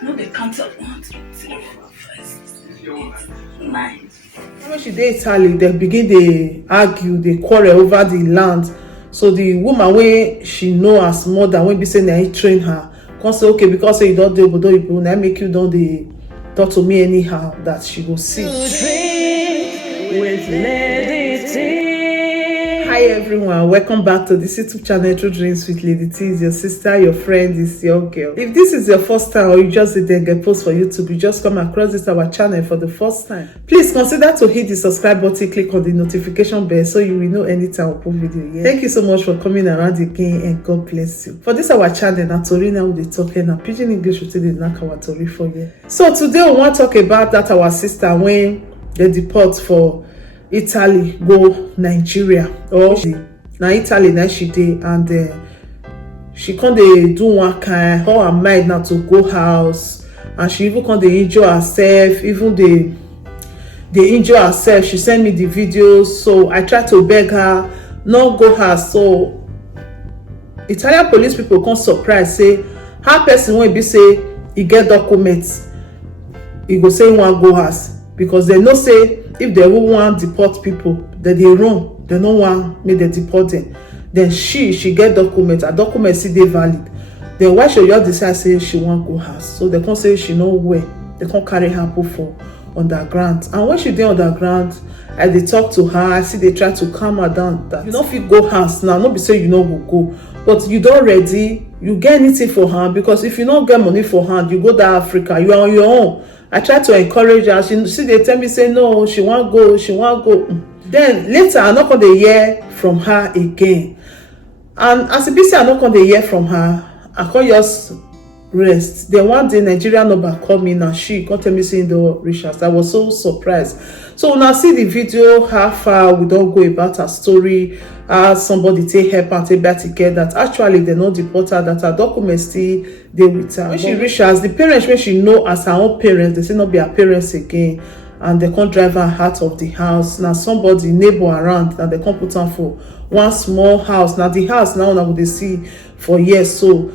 No, they count up 1, 2, 3, 4, 5, 6, 7, 9. When she dey Italy, they begin dey argue, dey quarrel over the land. So the woman wey she know as mother, when be say na he train her, come say okay, because say you don dey obodo oyibo, na make you don dey talk to me anyhow, that she go see. With Lady T. Hi everyone, welcome back to this YouTube channel, True Dreams with Lady T. Is your sister, your friend, is your girl. If this is your first time or you just did get post for YouTube, you just come across this our channel for the first time, please consider to hit the subscribe button, click on the notification bell so you will know anytime I put video here. Thank you so much for coming around again and God bless you. For this our channel, na tori now we dey talk and na pidgin English we take dey knack our tori for you. So today we want to talk about that our sister when they deport for Italy go Nigeria, or na Italy na she dey, and she come dey do one kind, all her mind now to go house, and she even come dey injure herself, even dey injure herself. She send me the videos, so I try to beg her not go house. So Italian police people come surprise say how person wey be say e get documents, e go say e wan go house, because they know say if they will want deport people, then they run, they no want make them deport them. Then she get documents, her documents still dey valid. Then why she just decide say she want go house? So they can't say she know where, they can't carry her put for underground. And when she dey underground, I dey talk to her, I see they try to calm her down, that you no fit go house now, not be say you no go, but you don ready, you get anything for her, because if you don't get money for hand, you go to Africa, you are on your own. I try to encourage her. She they tell me say no, she won't go. Then later I not gonna hear from her again. And as a busy I not gonna hear from her, I can just rest. Then one day Nigerian number call me, and she come tell me saying the Richards. I was so surprised. So now see the video, how far we don't go about her story, somebody take help and take back ticket, that actually they not deport her, that her documents still they with her. When she reach us, the parents when she know as her own parents, they say not be her parents again, and they can't drive her out of the house. Now somebody neighbor around, and they can't put her for one small house. Now the house now they see for years, so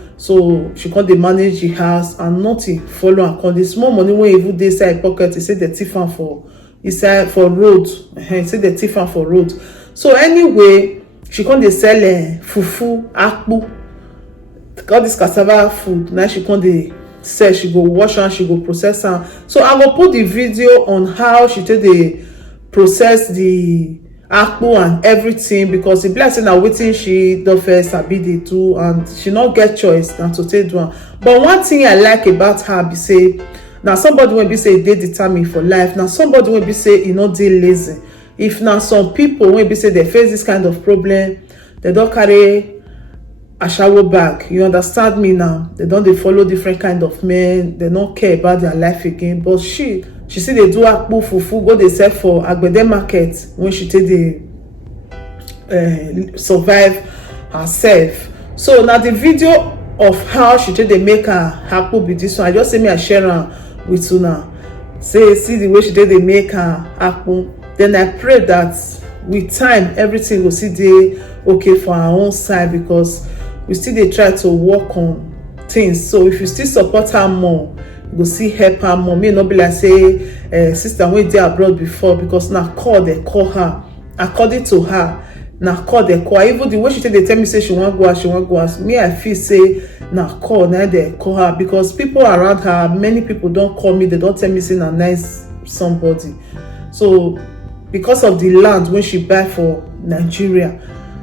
she can't dey manage the house and nothing follow her. Cause the small money when even they say pocket, they say the thief am for inside for road. He say the thief am for road. So anyway, she can't dey sell fufu, akpu, all this cassava food. Now she can't dey sell. She go wash and she go process am. So I will put the video on how she take dey process the akpu and everything, because the blessing na wetin she don first sabi dey do, and she not get choice than to take do am. But one thing I like about her be say na somebody wey be say dey determined for life. Na somebody wey be say e no dey lazy. If na some people wey be say they face this kind of problem, they don't carry a shower bag, you understand me now, they don't dey follow different kind of men, they don't care about their life again. But she see they do akpu fufu, go they sell for Agbede market when she take the survive herself. So now the video of how she take they make her akpu be this one. I just say me I share am with una, say see the way she take they make her akpu. Then I pray that with time everything will still dey okay for our own side, because we still dey try to work on things. So if you still support her more, you go see help her more. May not be like say sister wey dey abroad before, because na call they call her, according to her na call they call her. Even the way she take dey tell me say she wan go out, me I feel say na call na they call her, because people around her, many people don't call me, they don't tell me say na nice somebody. So because of the land when she buy for Nigeria,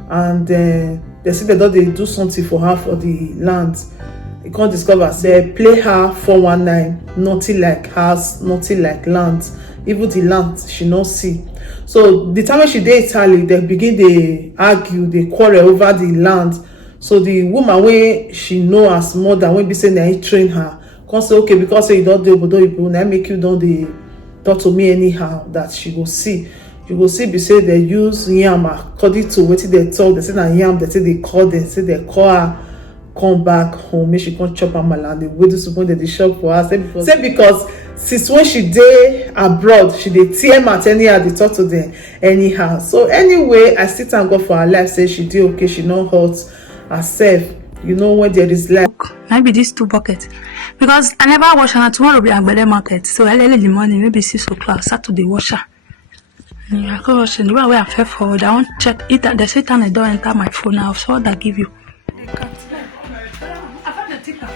and they say they don't they do something for her for the land, you can't discover say play her 419, nothing like house, nothing like land, even the land she not see. So the time when she dey Italy, they begin they argue, they quarrel over the land. So the woman wey she know as mother, when be say na he train her, come say okay, because say you don't do obodo oyibo, na make you don't dey talk to me anyhow, that she go see. You go see be say they use yam according to what they talk. They say na yam, they say they call them, say they call her come back home, make she come chop amala, and the way to suppose they shop for her. Say because since when she dey abroad, she dey tear mat anyhow, they talk to them anyhow. So anyway, I still thank God for her life, say she dey okay, she not hurt herself. You know, when there is light. Maybe these 2 buckets. Because I never wash and tomorrow be Agbede market. So early in the morning, maybe 6 o'clock, Saturday wash her. Yeah, I go wash the one where I fell forward. I want to check it. They say time I don't enter my phone now. So what I give you. I found the ticker.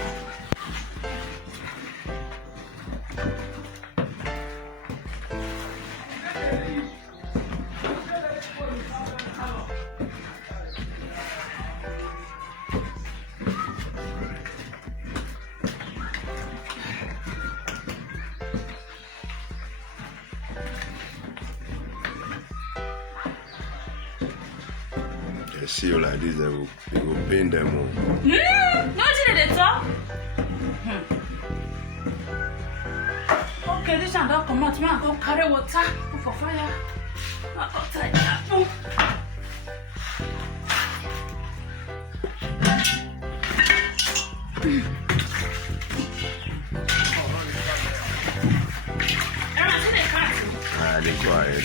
They see you like this, they will pain them all. No, they talk. Okay, this one don't come out. Man, go carry water for fire. Outside. They go ahead.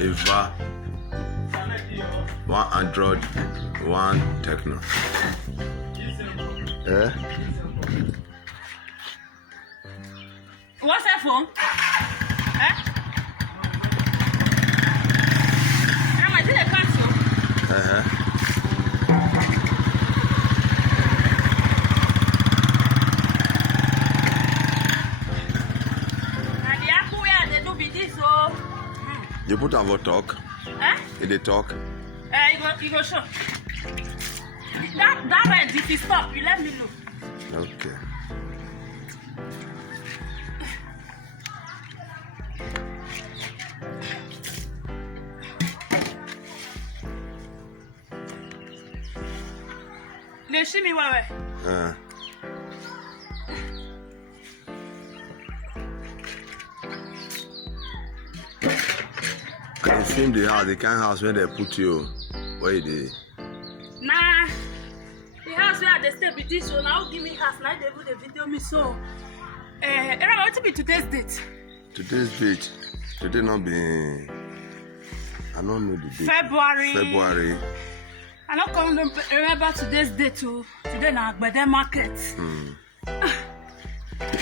Eva, 1 Android, 1 Techno. Eh? What's that phone? Eh? Am I did a cancel? And the apple where they do be this so. You put on for talk? Eh? Did they talk? You go show. That red, if you stop, you let me look. Okay. They see me where? Can you film the house, the kind of house where they put you? Where you did? Nah. The house where they stay with this one, now give me house, now they do the video me so. What will be today's date? Today's date. Today not be. I don't know the date. February. I don't come remember today's date too. Today na Agbede market.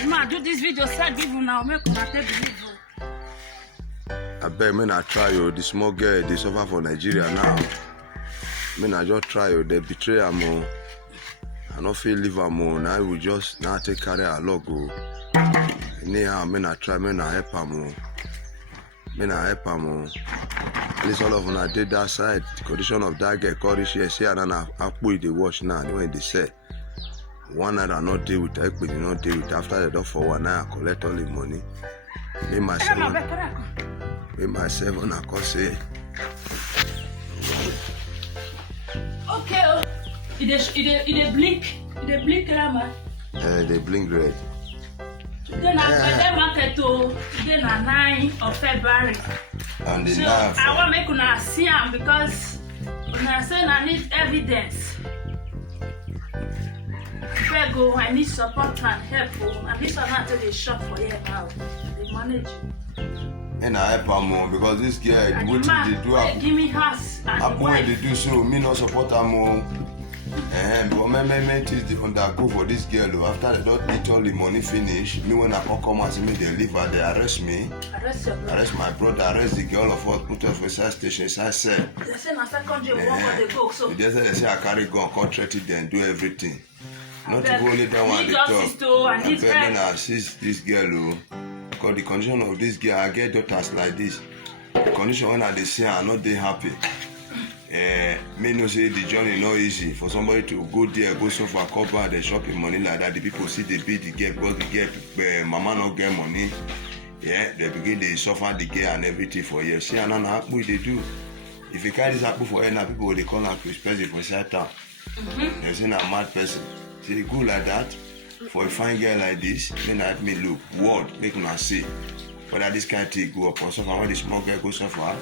Man, do this video, start giving now, make una take believe. I bet me I try you. The small girl they suffer for Nigeria now. Me I just try you. They betray am. I don't feel live am. Now we just now take carry our logo. Anyhow, me I try. Me I help am. Me I help am. At least all of them did that side. The condition of that girl, call this year, see, and I put the watch now. When they say 1 night I not deal with that, but you not deal with after the door for 1 night, I collect all the money. Me myself, and I can say. Okay, it blink, man. They blink red. Today na Agbede market to today na 9 of February. And the So knife. I want make una see am because una say I need evidence. Go, I need support and help. And this one not the shop for here now. They manage. And I help her more because this girl, And what the man, they do, give me house and the what wife. they do, so me not support her more. But my is the undergo for this girl. After they don't eat all the money finish, me when I come and see me, they leave her, they arrest me. Arrest your brother. Arrest my brother, arrest the girl of us, put her for side station, side cell. They say na secondary one for the go. So They say I carry gun, contract it, then do everything. Not to beg, go only down one need the justice talk. too, and I need bet help. me I assist this girl, because the condition of this girl, I get daughters like this. The condition when I see her, I'm not they happy. Me no say the journey not easy for somebody to go there, go so far, cover the shopping money like that. The people see they beat the girl because the girl, mama not get money. Yeah, they begin they suffer the girl and everything for years. See, and now what they do. If you carry this apple for her, now people they call her expensive for side town. They say a mad person. See, good like that. For a fine girl like this, then let me look. Word, make me see. Whether this kind of thing go up or suffer, when the small girl go suffer,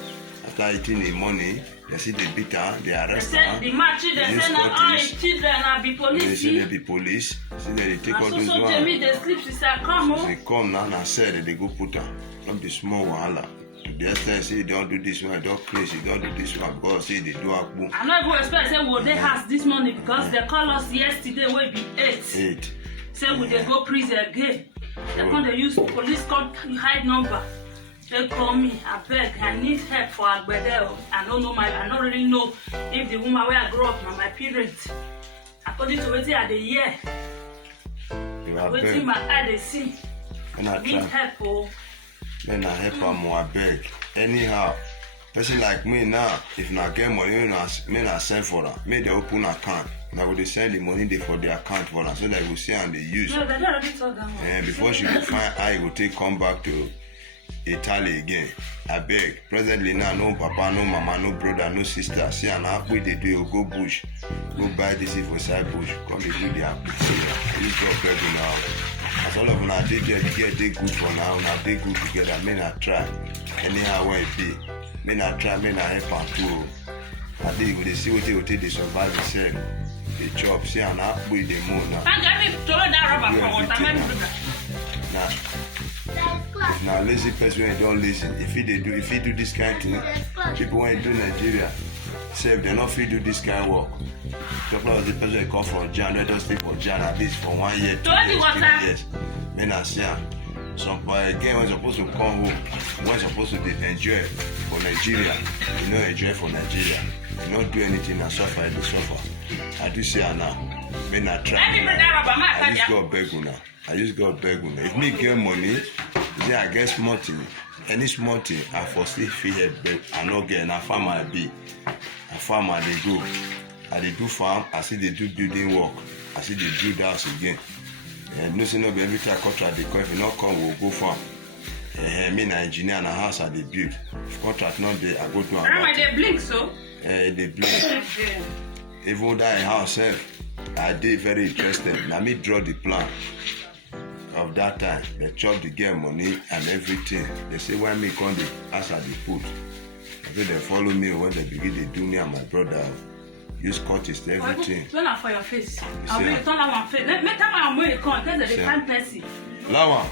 after eating the money, they see the beat her, they arrest They her. said the man children use say na all cutlass. his children na be They police. say they be police. See they take all And those so ones. Jamie they sleep since I come home. They come now and say that they go put her. Don't be small wahala. To the extent say don't do this one, don't crazy, don't do this one because say they do akpu. I no even expect say we dey house this morning because they call us yesterday wey be 8. 8. Say we dey go prison again. They come dey use police come hide number. They call me, abeg, I need help for Agbede. I don't really know if the woman where I grew up na my parents. According to wetin I dey hear, You are wetin beg. my eye dey see, And I need try. help oh. Then I help her more, I beg. Anyhow, person like me now, if I get money, may I send for her. May they open account. Now they send the money they for the account for her so that we see and they use. No, they already told that one. And before she will find how he will take come back to Italy again. I beg. Presently now, no papa, no mama, no brother, no sister. See and how they do you go bush. Go buy this for side bush. Come they do the apple. You go beg now. As all of them they get they good for now. Now they good together. May not try. Anyhow where it be. May not try, may not help her too. I think they see what they will take they survive themselves. They chop. See and how they move now. And let me throw that rubber for water. Let me do that. Now lazy person when don't listen. If he do this kind of thing, people when do Nigeria, say if they not fit do this kind of work. Talk about the person that come from Jan, let us stay for Jan at least for 1 year, 2 years, 3 years. Men are saying some again when supposed to come home, when supposed to enjoy for Nigeria, you know enjoy for Nigeria. You not do anything and suffer and suffer. I do say now, men are trying. I just got beg now. I just got beg now. If me get money, then I get small thing. Any small thing, I foresee fee head beg. I not get a farmer I be. A farmer they go. I they do farm, I see they do building work. I see they build house again. And no say no be every time contract they come. If you not come, we'll go farm. Me na engineer and a house I they build. If contract not there, I go to Remember they blink so? they blink. Even that house self, I did very interested. Now me draw the plan of that time. They chop the girl money and everything. They say when me come the ask at the put. I say they follow me when they begin they do me and my brother. Use cutlass everything. Turn that for your face. I'll really turn that one face. Let me tell my way you come. Tell the find person. Lawa.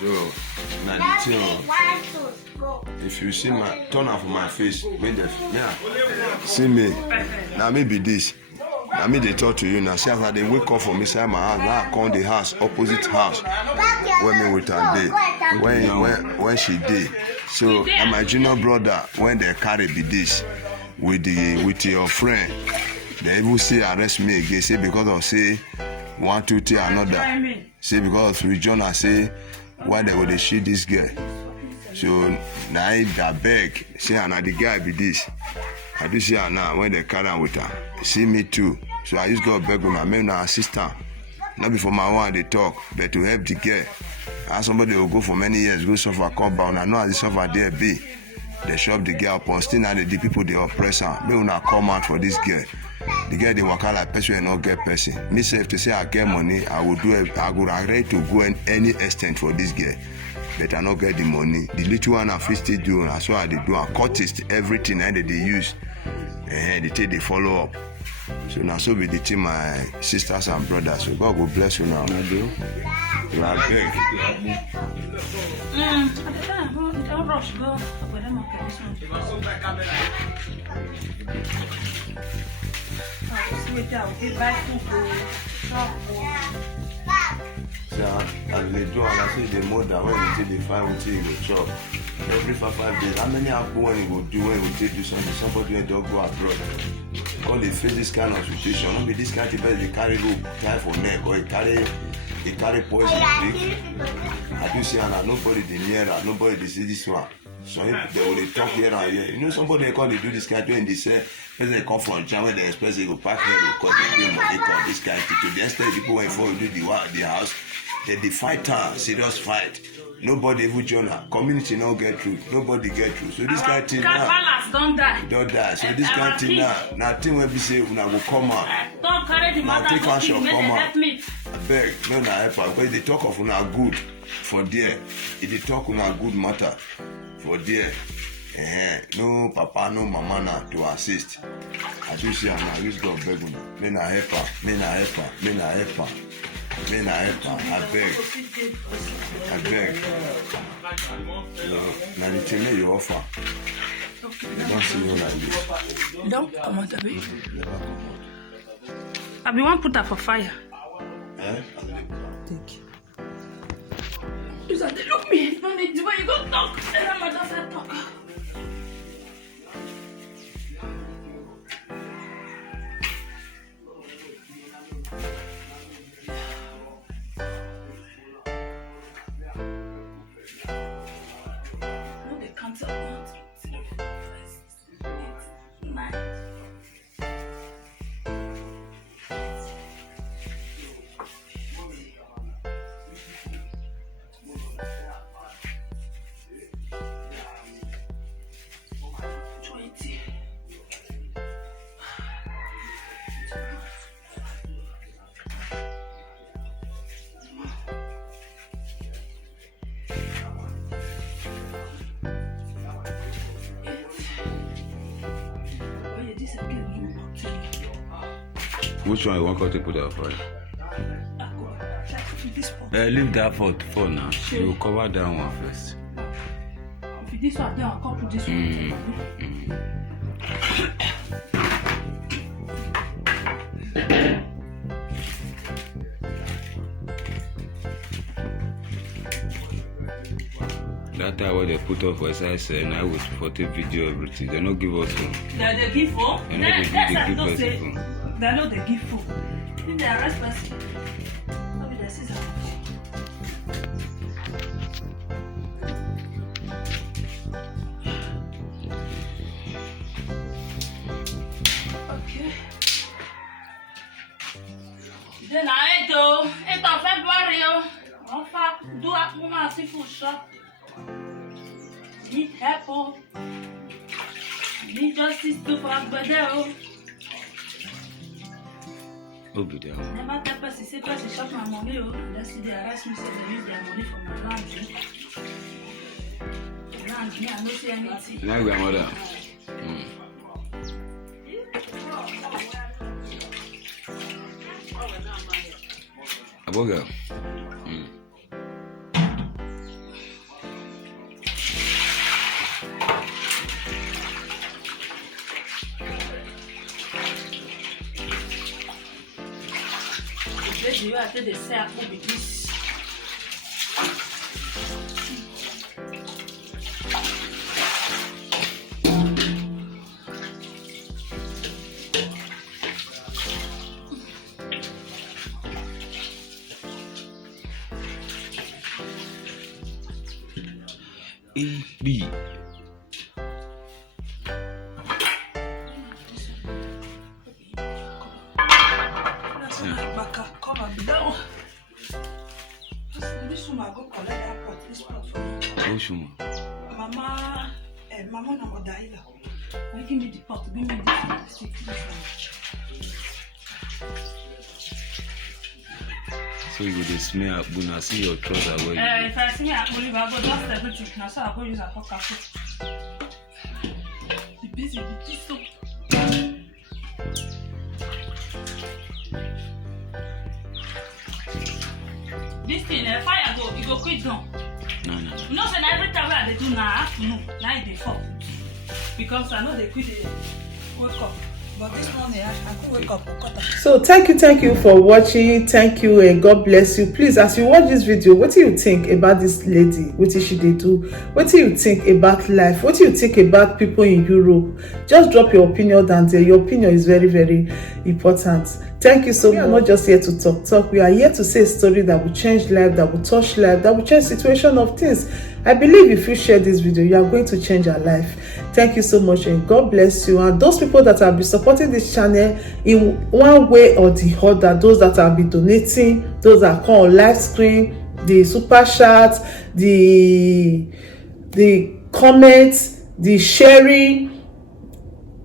So now the thing. If you see my turn off my face, make the see me. Now maybe this. Now me they talk to you now. See after they wake up from inside my house. Now I come the house, opposite house. When me with her day. When she did. So and my junior brother when they carry be this with your friend. They even say arrest me again. Say because of say 1, 2, 3 another. Say because of region I say why they would they shoot this girl. So now I beg, say another guy be this. I do see her now when they carry her with her. See me too. So I just got beg with my men now assist her. Not before my one they talk, but to help the girl. And somebody will go for many years, go suffer, come back. I know how the suffer there be. They shove the girl upon still now the people they oppress her. They will not come out for this girl. The girl they work out like person and not get person. Me say if to say I get money, I would do it, I would agree to go in any extent for this girl. But I not get the money. The little one I feel still do, that's why they do. I cut it everything and they use. And they take they follow up. So now so be the team my sisters and brothers. So God will bless you now. You are big. Don't rush, go. And they do and I say the mother when they say they find what you go chop. Every 5 days, how many apple when you go do when you take do something? Somebody when don't go abroad. All they face this kind of situation. Not be this kind of people they carry rope tie for neck or they carry poison drink. I do see and nobody they near her, nobody they see this one. So they will talk here and here. You know somebody they call they do this kind of thing they say they come from China when they express they go pack here because they pay money come this kind of thing. To the extent people when before you do the house, they fight her, serious fight. Nobody even join her. Community no get through. Nobody get through. So this guy thing now. mask don't die. Don't die. So this kind of thing now thing when we say una go come out. Don't carry the Now matter take go action, kill, make come them out. help me. I beg, no na help her because they talk of una good for there. If they talk una good matter for there. No papa, no mama na to assist. I do say I'm use God beg una. Me na help her, me na help her, me na help her. Me na help her. I beg. I beg. Now the thing you offer. I don't see you like this. Don't come out of it. Never come out. I be one put her for fire. Take. You said, look me. No need the way you go talk. Tell them I just said talk. No, they can't tell 1, 2, 3, 4, 5, 6, 7, 8, 9. Which one you want to put up for? Leave that for now. You will cover that one first. If this one, then I'll come to this one. That time where they put up for size and I was for take video everything. They don't give us phone. They give phone. They know they give us the phone. They know they give phone. If they arrest person, maybe they see something. Okay. Then I ate on February. On fait, do a woman see food shop. Need help. Need justice to for Agbede. Obi there. Never tell person say person shop my money. Let's see they arrest me say they use their money for my laundry. Land me, I don't see anything. Now grandmother. Aboga. You have to say I could be this. B. Come and be down. This woman go collect that pot, this pot for me. Which one? Mama na Modaila. Give me the pot, give me this stick. So you will smell when I see your trouser where If I see me, I believe I go dust everything. Now so I go use a pocket foot. Be busy with this soap. This thing, fire go, you go quick down. No. You know, say every time I dey do now afternoon, now they fall. Because I know they quit the wake up. But this morning, I could wake up and cut off. So thank you for watching. Thank you and God bless you. Please, as you watch this video, what do you think about this lady? What did she do? What do you think about life? What do you think about people in Europe? Just drop your opinion down there. Your opinion is very, very important. Thank you so much. We are not just here to talk. We are here to say a story that will change life, that will touch life, that will change situation of things. I believe if you share this video, you are going to change your life. Thank you so much and God bless you. And those people that have been supporting this channel in one way or the other, those that have been donating, those that come on live screen, the super chats, the comments, the sharing,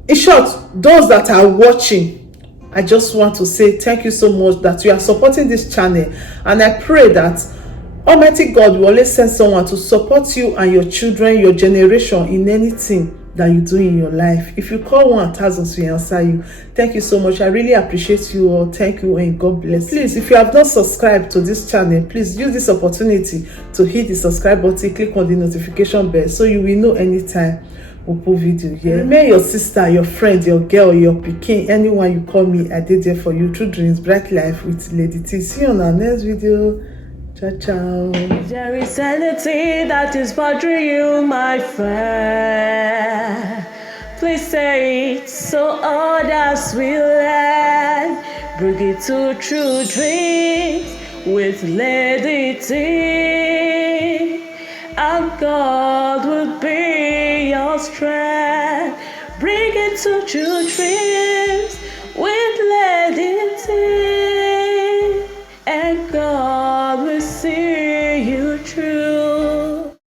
In short, those that are watching, I just want to say thank you so much that you are supporting this channel, and I pray that Almighty God will always send someone to support you and your children, your generation, in anything that you do in your life. If you call 1,000, we answer you. Thank you so much. I really appreciate you all. Thank you and God bless. Please, if you have not subscribed to this channel, please use this opportunity to hit the subscribe button, click on the notification bell so you will know anytime we put video here. Remain your sister, your friend, your girl, your pikin, anyone you call me, I did there for you. True Dreams, Bright Life with Lady T. See you on our next video. Ciao, ciao. There is anything that is bothering you, my friend. Please say it so others will learn. Bring it to True Dreams with Lady T. And God will be your strength. Bring it to True Dreams.